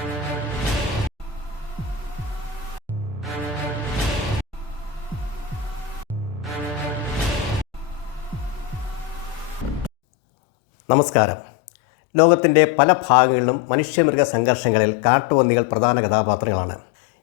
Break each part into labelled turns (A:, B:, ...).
A: നമസ്കാരം. ലോകത്തിന്റെ പല ഭാഗങ്ങളിലും മനുഷ്യമൃഗ സംഘർഷങ്ങളിൽ കാട്ടുപന്നികൾ പ്രധാന കഥാപാത്രങ്ങളാണ്.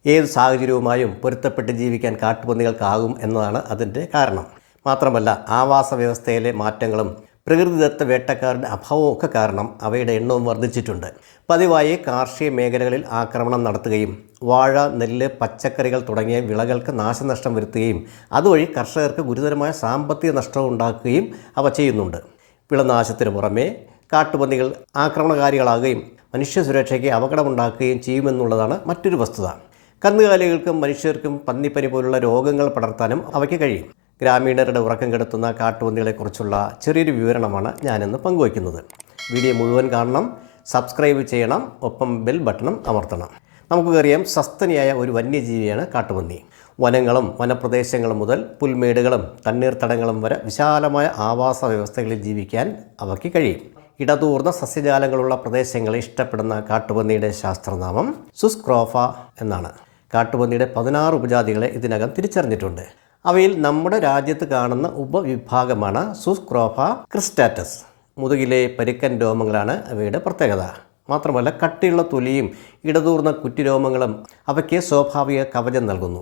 A: ഏത് സാഹചര്യവുമായും പൊരുത്തപ്പെട്ട് ജീവിക്കാൻ കാട്ടുപന്നികൾക്കാകും എന്നതാണ് അതിന്റെ കാരണം. മാത്രമല്ല ആവാസ വ്യവസ്ഥയിലെ മാറ്റങ്ങളും പ്രകൃതിദത്ത വേട്ടക്കാരുടെ അഭാവവും ഒക്കെ കാരണം അവയുടെ എണ്ണവും വർദ്ധിച്ചിട്ടുണ്ട്. പതിവായി കാർഷിക മേഖലകളിൽ ആക്രമണം നടത്തുകയും വാഴ നെല്ല് പച്ചക്കറികൾ തുടങ്ങിയ വിളകൾക്ക് നാശനഷ്ടം വരുത്തുകയും അതുവഴി കർഷകർക്ക് ഗുരുതരമായ സാമ്പത്തിക നഷ്ടം ഉണ്ടാക്കുകയും അവ ചെയ്യുന്നുണ്ട്. വിളനാശത്തിന് പുറമെ കാട്ടുപന്നികൾ ആക്രമണകാരികളാകുകയും മനുഷ്യ സുരക്ഷയ്ക്ക് അപകടമുണ്ടാക്കുകയും ചെയ്യുമെന്നുള്ളതാണ് മറ്റൊരു വസ്തുത. കന്നുകാലികൾക്കും മനുഷ്യർക്കും പന്നിപ്പനി പോലുള്ള രോഗങ്ങൾ പടർത്താനും അവയ്ക്ക് കഴിയും. ഗ്രാമീണരുടെ ഉറക്കം കെടുത്തുന്ന കാട്ടുപന്നികളെക്കുറിച്ചുള്ള ചെറിയൊരു വിവരണമാണ് ഞാനിന്ന് പങ്കുവയ്ക്കുന്നത്. വീഡിയോ മുഴുവൻ കാണണം സബ്സ്ക്രൈബ് ചെയ്യണം ഒപ്പം ബെൽ ബട്ടണും അമർത്തണം. നമുക്ക് നമുക്കറിയാം സസ്തനിയായ ഒരു വന്യജീവിയാണ് കാട്ടുപന്നി. വനങ്ങളും വനപ്രദേശങ്ങളും മുതൽ പുൽമേടുകളും തണ്ണീർത്തടങ്ങളും വരെ വിശാലമായ ആവാസ വ്യവസ്ഥകളിൽ ജീവിക്കാൻ അവയ്ക്ക് കഴിയും. ഇടതൂർന്ന സസ്യജാലങ്ങളുള്ള പ്രദേശങ്ങളെ ഇഷ്ടപ്പെടുന്ന കാട്ടുപന്നിയുടെ ശാസ്ത്രനാമം സുസ്ക്രോഫ എന്നാണ്. കാട്ടുപന്നിയുടെ പതിനാറ് ഉപജാതികളെ ഇതിനകം തിരിച്ചറിഞ്ഞിട്ടുണ്ട്. അവയിൽ നമ്മുടെ രാജ്യത്ത് കാണുന്ന ഉപവിഭാഗമാണ് സുസ്ക്രോഫ ക്രിസ്റ്റാറ്റസ്. മുതുകിലെ പരുക്കൻ രോമങ്ങളാണ് അവയുടെ പ്രത്യേകത. മാത്രമല്ല കട്ടിയുള്ള തൊലിയും ഇടതൂർന്ന കുറ്റിരോമങ്ങളും അവയ്ക്ക് സ്വാഭാവിക കവചം നൽകുന്നു.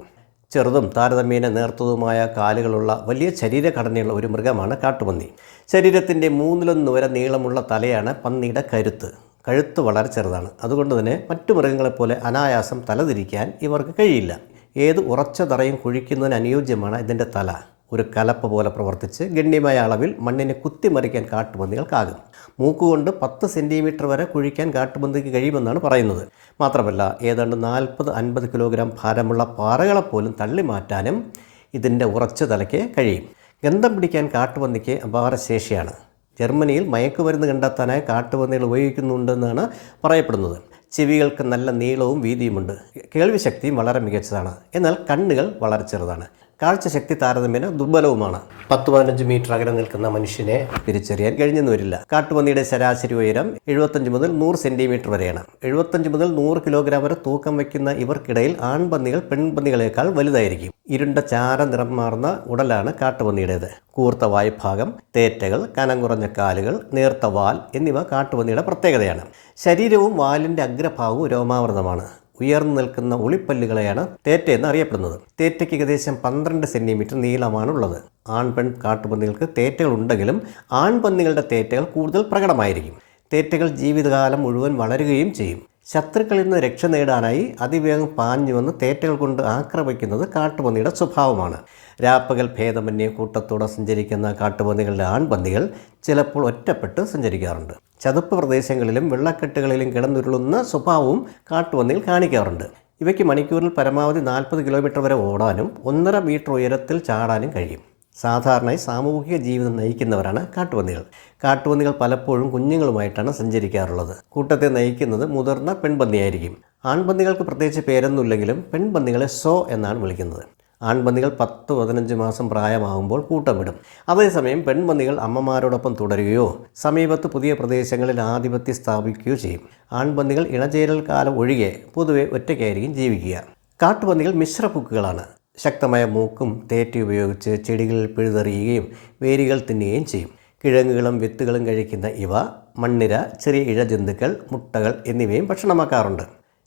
A: ചെറുതും താരതമ്യേന നേർത്തതുമായ കാലുകളുള്ള വലിയ ശരീരഘടനയുള്ള ഒരു മൃഗമാണ് കാട്ടുപന്നി. ശരീരത്തിന്റെ മൂന്നിലൊന്ന് വരെ നീളമുള്ള തലയാണ് പന്നിയുടെ കരുത്ത് കഴുത്ത് വളരെ ചെറുതാണ്. അതുകൊണ്ട് തന്നെ മറ്റു മൃഗങ്ങളെപ്പോലെ അനായാസം തലതിരിക്കാൻ ഇവർക്ക് കഴിയില്ല. ഏത് ഉറച്ച തറയും കുഴിക്കുന്നതിന് അനുയോജ്യമാണ് ഇതിന്റെ തല? ഒരു കലപ്പ പോലെ പ്രവർത്തിച്ച് ഗണ്യമായ അളവിൽ മണ്ണിനെ കുത്തിമറിക്കാൻ കാട്ടുപന്നികൾക്കാകും. മൂക്കുകൊണ്ട് പത്ത് സെന്റിമീറ്റർ വരെ കുഴിക്കാൻ കാട്ടുപന്തിക്ക് കഴിയുമെന്നാണ് പറയുന്നത്. മാത്രമല്ല ഏതാണ്ട് നാൽപ്പത് അൻപത് കിലോഗ്രാം ഭാരമുള്ള പാറകളെപ്പോലും തള്ളി മാറ്റാനും ഇതിന്റെ ഉറച്ച തലയ്ക്ക് കഴിയും. ഗന്ധം പിടിക്കാൻ കാട്ടുപന്നിക്ക് അപാര ശേഷിയാണ്. ജർമ്മനിയിൽ മയക്കുമരുന്ന് കണ്ടെത്താനായി കാട്ടുപന്നികൾ ഉപയോഗിക്കുന്നുണ്ടെന്നാണ് പറയപ്പെടുന്നത്. ചെവികൾക്ക് നല്ല നീളവും വീതിയുമുണ്ട്. കേൾവിശക്തിയും വളരെ മികച്ചതാണ്. എന്നാൽ കണ്ണുകൾ വളരെ ചെറുതാണ്. കാഴ്ചശക്തി താരതമ്യേന ദുർബലവുമാണ്. പത്ത് പതിനഞ്ച് മീറ്റർ അകലെ നിൽക്കുന്ന മനുഷ്യനെ തിരിച്ചറിയാൻ കഴിഞ്ഞെന്ന് വരില്ല. കാട്ടുപന്നിയുടെ ശരാശരി ഉയരം എഴുപത്തഞ്ച് മുതൽ നൂറ് സെന്റിമീറ്റർ വരെയാണ്. എഴുപത്തഞ്ച് മുതൽ നൂറ് കിലോഗ്രാം വരെ തൂക്കം വയ്ക്കുന്ന ഇവർക്കിടയിൽ ആൺപന്നികൾ പെൺപന്നികളേക്കാൾ വലുതായിരിക്കും. ഇരുണ്ട ചാര നിറം മാറുന്ന ഉടലാണ് കാട്ടുപന്നിയുടേത്. കൂർത്ത വായ്ഭാഗം തേറ്റകൾ കനം കുറഞ്ഞ കാലുകൾ നേർത്ത വാൽ എന്നിവ കാട്ടുപന്നിയുടെ പ്രത്യേകതയാണ്. ശരീരവും വാലിന്റെ അഗ്രഭാഗവും രോമാവൃതമാണ്. ഉയർന്നു നിൽക്കുന്ന ഉളിപ്പല്ലുകളെയാണ് തേറ്റ എന്ന് അറിയപ്പെടുന്നത്. തേറ്റയ്ക്ക് ഏകദേശം പന്ത്രണ്ട് സെന്റിമീറ്റർ നീളമാണുള്ളത്. ആൺപെൺ കാട്ടുപന്നികൾക്ക് തേറ്റകൾ ഉണ്ടെങ്കിലും ആൺപന്നികളുടെ തേറ്റകൾ കൂടുതൽ പ്രകടമായിരിക്കും. തേറ്റകൾ ജീവിതകാലം മുഴുവൻ വളരുകയും ചെയ്യും. ശത്രുക്കളിൽ നിന്ന് രക്ഷ നേടാനായി അതിവേഗം പാഞ്ഞു വന്ന് തേറ്റകൾ കൊണ്ട് ആക്രമിക്കുന്നത് കാട്ടുപന്നിയുടെ സ്വഭാവമാണ്. രാപ്പകൽ ഭേദമന്യേ കൂട്ടത്തോടെ സഞ്ചരിക്കുന്ന കാട്ടുപന്നികളുടെ ആൺപന്നികൾ ചിലപ്പോൾ ഒറ്റപ്പെട്ട് സഞ്ചരിക്കാറുണ്ട്. ചതുപ്പ് പ്രദേശങ്ങളിലും വെള്ളക്കെട്ടുകളിലും കിടന്നുരുളുന്ന സ്വഭാവവും കാട്ടുപന്നികൾ കാണിക്കാറുണ്ട്. ഇവയ്ക്ക് മണിക്കൂറിൽ പരമാവധി നാൽപ്പത് കിലോമീറ്റർ വരെ ഓടാനും ഒന്നര മീറ്റർ ഉയരത്തിൽ ചാടാനും കഴിയും. സാധാരണയായി സാമൂഹിക ജീവിതം നയിക്കുന്നവരാണ് കാട്ടുപന്നികൾ. കാട്ടുപന്നികൾ പലപ്പോഴും കുഞ്ഞുങ്ങളുമായിട്ടാണ് സഞ്ചരിക്കാറുള്ളത്. കൂട്ടത്തെ നയിക്കുന്നത് മുതിർന്ന പെൺപന്നിയായിരിക്കും. ആൺപന്നികൾക്ക് പ്രത്യേകിച്ച് പേരൊന്നുമില്ലെങ്കിലും പെൺപന്നികളെ സോ എന്നാണ് വിളിക്കുന്നത്. ആൺപന്നികൾ പത്ത് പതിനഞ്ച് മാസം പ്രായമാകുമ്പോൾ കൂട്ടമിടും. അതേസമയം പെൺപന്നികൾ അമ്മമാരോടൊപ്പം തുടരുകയോ സമീപത്ത് പുതിയ പ്രദേശങ്ങളിൽ ആധിപത്യം സ്ഥാപിക്കുകയോ ചെയ്യും. ആൺപന്നികൾ ഇണചേരൽ കാലം ഒഴികെ പൊതുവെ ഒറ്റയ്ക്കായിരിക്കും ജീവിക്കുക. കാട്ടുപന്നികൾ മിശ്രപ്പുക്കുകളാണ് ശക്തമായ മൂക്കും തേറ്റി ഉപയോഗിച്ച് ചെടികളിൽ പിഴുതെറിയുകയും വേരുകൾ തിന്നുകയും ചെയ്യും. കിഴങ്ങുകളും വിത്തുകളും കഴിക്കുന്ന ഇവ മണ്ണിര ചെറിയ ഇഴജന്തുക്കൾ മുട്ടകൾ എന്നിവയും ഭക്ഷണമാക്കാറുണ്ട്.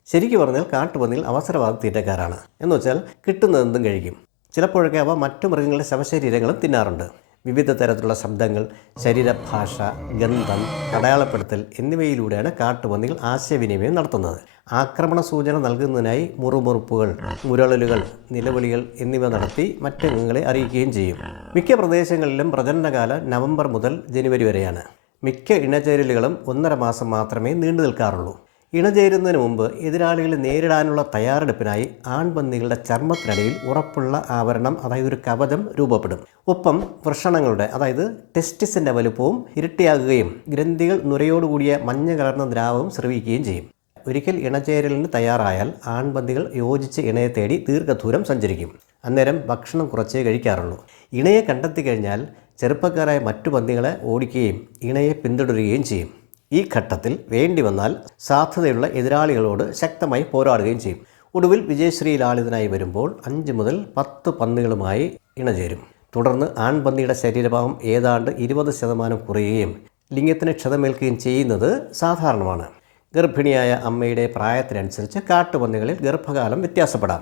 A: ശരിക്കു പറഞ്ഞാൽ കാട്ടുപന്നിൽ അവസരവാദ തീറ്റക്കാരാണ്. എന്നുവെച്ചാൽ കിട്ടുന്നതെന്തും കഴിക്കും. ചിലപ്പോഴൊക്കെ അവ മറ്റു മൃഗങ്ങളുടെ ശവശരീരങ്ങളും തിന്നാറുണ്ട്. വിവിധ തരത്തിലുള്ള ശബ്ദങ്ങൾ ശരീരഭാഷ ഗന്ധം അടയാളപ്പെടുത്തൽ എന്നിവയിലൂടെയാണ് കാട്ടുപന്നികൾ ആശയവിനിമയം നടത്തുന്നത്. ആക്രമണ സൂചന നൽകുന്നതിനായി മുറുമുറുപ്പുകൾ മുരളലുകൾ നിലവിളികൾ എന്നിവ നടത്തി മറ്റംഗങ്ങളെ അറിയിക്കുകയും ചെയ്യും. മിക്ക പ്രദേശങ്ങളിലും പ്രജനനകാലം നവംബർ മുതൽ ജനുവരി വരെയാണ്. മിക്ക ഇണചേരലുകളും ഒന്നര മാസം മാത്രമേ നീണ്ടു നിൽക്കാറുള്ളൂ. ഇണചേരുന്നതിന് മുമ്പ് എതിരാളികളെ നേരിടാനുള്ള തയ്യാറെടുപ്പിനായി ആൺപന്നികളുടെ ചർമ്മത്തിനടിയിൽ ഉറപ്പുള്ള ആവരണം അതായത് ഒരു കവചം രൂപപ്പെടും. ഒപ്പം വൃഷണങ്ങളുടെ അതായത് ടെസ്റ്റിസിന്റെ വലുപ്പവും ഇരട്ടിയാകുകയും ഗ്രന്ഥികൾ നുരയോടുകൂടിയ മഞ്ഞ കലർന്ന ദ്രാവകം സ്രവിക്കുകയും ചെയ്യും. ഒരിക്കൽ ഇണചേരലിന് തയ്യാറായാൽ ആൺപന്തികൾ യോജിച്ച് ഇണയെ തേടി ദീർഘദൂരം സഞ്ചരിക്കും. അന്നേരം ഭക്ഷണം കുറച്ചേ കഴിക്കാറുള്ളൂ. ഇണയെ കണ്ടെത്തി കഴിഞ്ഞാൽ ചെറുപ്പക്കാരായ മറ്റു പന്തികളെ ഓടിക്കുകയും ഇണയെ പിന്തുടരുകയും ചെയ്യും. ഈ ഘട്ടത്തിൽ വേണ്ടി വന്നാൽ സാധ്യതയുള്ള എതിരാളികളോട് ശക്തമായി പോരാടുകയും ചെയ്യും. ഒടുവിൽ വിജയശ്രീ ലാളിതനായി വരുമ്പോൾ അഞ്ച് മുതൽ പത്ത് പന്നികളുമായി ഇണചേരും. തുടർന്ന് ആൺപന്നിയുടെ ശരീരഭാഗം ഏതാണ്ട് ഇരുപത് ശതമാനം കുറയുകയും ലിംഗത്തിന് ക്ഷതമേൽക്കുകയും ചെയ്യുന്നത് സാധാരണമാണ്. ഗർഭിണിയായ അമ്മയുടെ പ്രായത്തിനനുസരിച്ച് കാട്ടുപന്നികളിൽ ഗർഭകാലം വ്യത്യാസപ്പെടാം.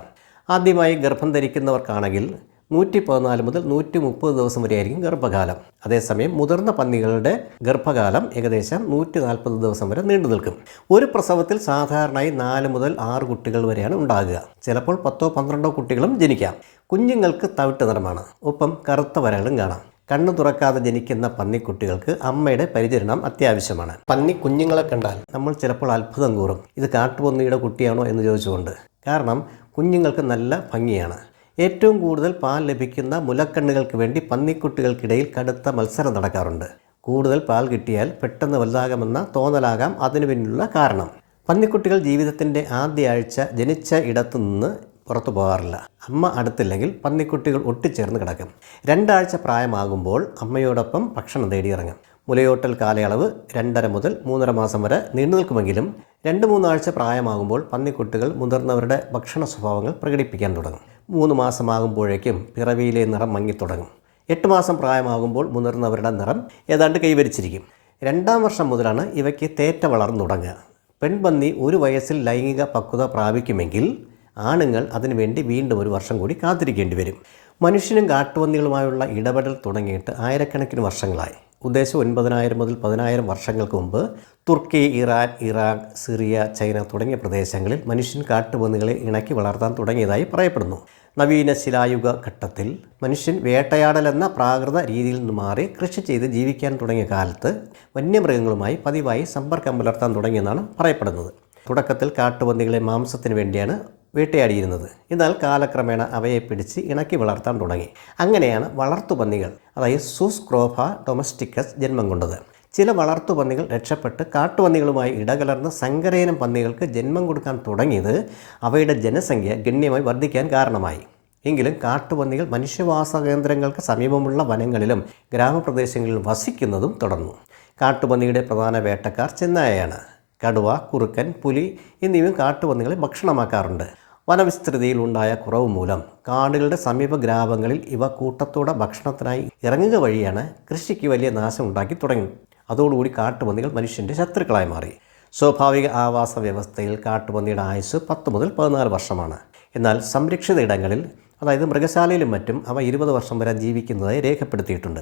A: ആദ്യമായി ഗർഭം ധരിക്കുന്നവർക്കാണെങ്കിൽ നൂറ്റി പതിനാല് മുതൽ നൂറ്റി മുപ്പത് ദിവസം വരെയായിരിക്കും ഗർഭകാലം. അതേസമയം മുതിർന്ന പന്നികളുടെ ഗർഭകാലം ഏകദേശം നൂറ്റി നാൽപ്പത് ദിവസം വരെ നീണ്ടു നിൽക്കും. ഒരു പ്രസവത്തിൽ സാധാരണയായി നാല് മുതൽ ആറ് കുട്ടികൾ വരെയാണ് ഉണ്ടാകുക. ചിലപ്പോൾ പത്തോ പന്ത്രണ്ടോ കുട്ടികളും ജനിക്കാം. കുഞ്ഞുങ്ങൾക്ക് തവിട്ട് നിറമാണ് ഒപ്പം കറുത്ത വരകളും കാണാം. കണ്ണു തുറക്കാതെ ജനിക്കുന്ന പന്നിക്കുട്ടികൾക്ക് അമ്മയുടെ പരിചരണം അത്യാവശ്യമാണ്. പന്നി കുഞ്ഞുങ്ങളെ കണ്ടാൽ നമ്മൾ ചിലപ്പോൾ അത്ഭുതം കൂറും. ഇത് കാട്ടുപന്നിയുടെ കുട്ടിയാണോ എന്ന് ചോദിച്ചുകൊണ്ട്. കാരണം കുഞ്ഞുങ്ങൾക്ക് നല്ല ഭംഗിയാണ്. ഏറ്റവും കൂടുതൽ പാൽ ലഭിക്കുന്ന മുലക്കണ്ണുകൾക്ക് വേണ്ടി പന്നിക്കുട്ടികൾക്കിടയിൽ കടുത്ത മത്സരം നടക്കാറുണ്ട്. കൂടുതൽ പാൽ കിട്ടിയാൽ പെട്ടെന്ന് വലുതാകാമെന്ന തോന്നലാകാം അതിനു പിന്നിലുള്ള കാരണം. പന്നിക്കുട്ടികൾ ജീവിതത്തിന്റെ ആദ്യ ആഴ്ച ജനിച്ച ഇടത്തു നിന്ന് പുറത്തു പോകാറില്ല. അമ്മ അടുത്തില്ലെങ്കിൽ പന്നിക്കുട്ടികൾ ഒട്ടിച്ചേർന്ന് കിടക്കും. രണ്ടാഴ്ച പ്രായമാകുമ്പോൾ അമ്മയോടൊപ്പം ഭക്ഷണം തേടിയിറങ്ങും. മുലയോട്ടൽ കാലയളവ് രണ്ടര മുതൽ മൂന്നര മാസം വരെ നീണ്ടു നിൽക്കുമെങ്കിലും രണ്ട് മൂന്നാഴ്ച പ്രായമാകുമ്പോൾ പന്നിക്കുട്ടികൾ മുതിർന്നവരുടെ ഭക്ഷണ സ്വഭാവങ്ങൾ പ്രകടിപ്പിക്കാൻ തുടങ്ങും. മൂന്ന് മാസമാകുമ്പോഴേക്കും പിറവിയിലെ നിറം മങ്ങിത്തുടങ്ങും. എട്ട് മാസം പ്രായമാകുമ്പോൾ മുതിർന്നവരുടെ നിറം ഏതാണ്ട് കൈവരിച്ചിരിക്കും. രണ്ടാം വർഷം മുതലാണ് ഇവയ്ക്ക് തേറ്റ വളർന്നു തുടങ്ങുക. പെൺപന്നി ഒരു വയസ്സിൽ ലൈംഗിക പക്വത പ്രാപിക്കുമെങ്കിൽ ആണുങ്ങൾ അതിനുവേണ്ടി വീണ്ടും ഒരു വർഷം കൂടി കാത്തിരിക്കേണ്ടി വരും. മനുഷ്യനും കാട്ടുപന്നികളുമായുള്ള ഇടപെടൽ തുടങ്ങിയിട്ട് ആയിരക്കണക്കിന് വർഷങ്ങളായി. ഉദ്ദേശം ഒൻപതിനായിരം മുതൽ പതിനായിരം വർഷങ്ങൾക്ക് മുമ്പ് Turkey Iran Iraq Syria China തുടങ്ങിയ പ്രദേശങ്ങളിൽ മനുഷ്യൻ കാട്ടുപന്നികളെ ഇണക്കി വളർത്താൻ തുടങ്ങിയതായി പറയപ്പെടുന്നു. നവീന ശിലായുഗ ഘട്ടത്തിൽ മനുഷ്യൻ വേട്ടയാടലെന്ന പ്രാകൃത രീതിയിൽ നിന്ന് മാറി കൃഷി ചെയ്ത് ജീവിക്കാൻ തുടങ്ങിയ കാലത്ത് വന്യമൃഗങ്ങളുമായി പതിവായി സമ്പർക്കം പുലർത്താൻ തുടങ്ങിയെന്നാണ് പറയപ്പെടുന്നത്. തുടക്കത്തിൽ കാട്ടുപന്നികളെ മാംസത്തിന് വേണ്ടിയാണ് വേട്ടയാടിയിരുന്നത്. എന്നാൽ കാലക്രമേണ അവയെ പിടിച്ച് ഇണക്കി വളർത്താൻ തുടങ്ങി. അങ്ങനെയാണ് വളർത്തുപന്നികൾ അതായത് സൂസ് ക്രോഫ ഡൊമസ്റ്റിക്കസ് ജന്മം കൊണ്ടത്. ചില വളർത്തുപന്നികൾ രക്ഷപ്പെട്ട് കാട്ടുപന്നികളുമായി ഇടകലർന്ന് സങ്കരയിനം പന്നികൾക്ക് ജന്മം കൊടുക്കാൻ തുടങ്ങിയത് അവയുടെ ജനസംഖ്യ ഗണ്യമായി വർദ്ധിക്കാൻ കാരണമായി. എങ്കിലും കാട്ടുപന്നികൾ മനുഷ്യവാസ കേന്ദ്രങ്ങൾക്ക് സമീപമുള്ള വനങ്ങളിലും ഗ്രാമപ്രദേശങ്ങളിലും വസിക്കുന്നതും തുടർന്നു. കാട്ടുപന്നിയുടെ പ്രധാന വേട്ടക്കാർ ചെന്നായയാണ്. കടുവ കുറുക്കൻ പുലി എന്നിവയും കാട്ടുപന്നികളെ ഭക്ഷണമാക്കാറുണ്ട്. വനവിസ്തൃതിയിൽ ഉണ്ടായ കുറവ് മൂലം കാടുകളുടെ സമീപ ഗ്രാമങ്ങളിൽ ഇവ കൂട്ടത്തോടെ ഭക്ഷണത്തിനായി ഇറങ്ങുക വഴിയാണ് കൃഷിക്ക് വലിയ നാശം ഉണ്ടാക്കി തുടങ്ങി. അതോടുകൂടി കാട്ടുപന്നികൾ മനുഷ്യന്റെ ശത്രുക്കളായി മാറി. സ്വാഭാവിക ആവാസ വ്യവസ്ഥയിൽ കാട്ടുപന്നിയുടെ ആയുസ് പത്ത് മുതൽ പതിനാല് വർഷമാണ്. എന്നാൽ സംരക്ഷിത ഇടങ്ങളിൽ അതായത് മൃഗശാലയിലും മറ്റും അവ ഇരുപത് വർഷം വരെ ജീവിക്കുന്നതായി രേഖപ്പെടുത്തിയിട്ടുണ്ട്.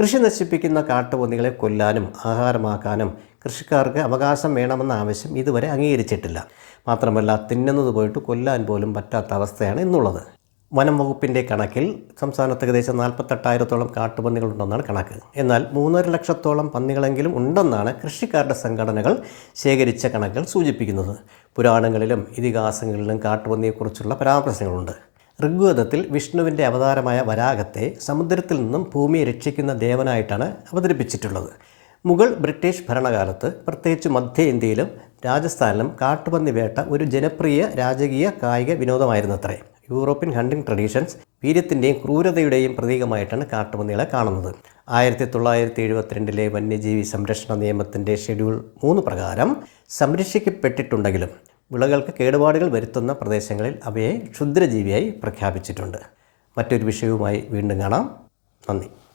A: കൃഷി നശിപ്പിക്കുന്ന കാട്ടുപന്നികളെ കൊല്ലാനും ആഹാരമാക്കാനും കൃഷിക്കാർക്ക് അവകാശം വേണമെന്ന ആവശ്യം ഇതുവരെ അംഗീകരിച്ചിട്ടില്ല. മാത്രമല്ല തിന്നുന്നത് പോയിട്ട് കൊല്ലാൻ പോലും പറ്റാത്ത അവസ്ഥയാണ് ഇന്നുള്ളത്. വനം വകുപ്പിന്റെ കണക്കിൽ സംസ്ഥാനത്ത് ഏകദേശം നാൽപ്പത്തെട്ടായിരത്തോളം കാട്ടുപന്നികളുണ്ടെന്നാണ് കണക്ക്. എന്നാൽ മൂന്നര ലക്ഷത്തോളം പന്നികളെങ്കിലും ഉണ്ടെന്നാണ് കൃഷിക്കാരുടെ സംഘടനകൾ ശേഖരിച്ച കണക്കുകൾ സൂചിപ്പിക്കുന്നത്. പുരാണങ്ങളിലും ഇതിഹാസങ്ങളിലും കാട്ടുപന്നിയെക്കുറിച്ചുള്ള പരാമർശങ്ങളുണ്ട്. ഋഗ്വേദത്തിൽ വിഷ്ണുവിന്റെ അവതാരമായ വരാഗത്തെ സമുദ്രത്തിൽ നിന്നും ഭൂമിയെ രക്ഷിക്കുന്ന ദേവനായിട്ടാണ് അവതരിപ്പിച്ചിട്ടുള്ളത്. മുഗൾ ബ്രിട്ടീഷ് ഭരണകാലത്ത് പ്രത്യേകിച്ച് മധ്യ ഇന്ത്യയിലും രാജസ്ഥാനിലും കാട്ടുപന്നി വേട്ട ഒരു ജനപ്രിയ രാജകീയ കായിക വിനോദമായിരുന്നത്രേ. യൂറോപ്യൻ ഹണ്ടിംഗ് ട്രഡീഷൻസ് വീര്യത്തിന്റെയും ക്രൂരതയുടെയും പ്രതീകമായിട്ടാണ് കാട്ടുപന്നികളെ കാണുന്നത്. ആയിരത്തി തൊള്ളായിരത്തി എഴുപത്തിരണ്ടിലെ വന്യജീവി സംരക്ഷണ നിയമത്തിന്റെ ഷെഡ്യൂൾ മൂന്ന് പ്രകാരം സംരക്ഷിക്കപ്പെട്ടിട്ടുണ്ടെങ്കിലും വിളകൾക്ക് കേടുപാടുകൾ വരുത്തുന്ന പ്രദേശങ്ങളിൽ അവയെ ക്ഷുദ്രജീവിയായി പ്രഖ്യാപിച്ചിട്ടുണ്ട്. മറ്റൊരു വിഷയവുമായി വീണ്ടും കാണാം. നന്ദി.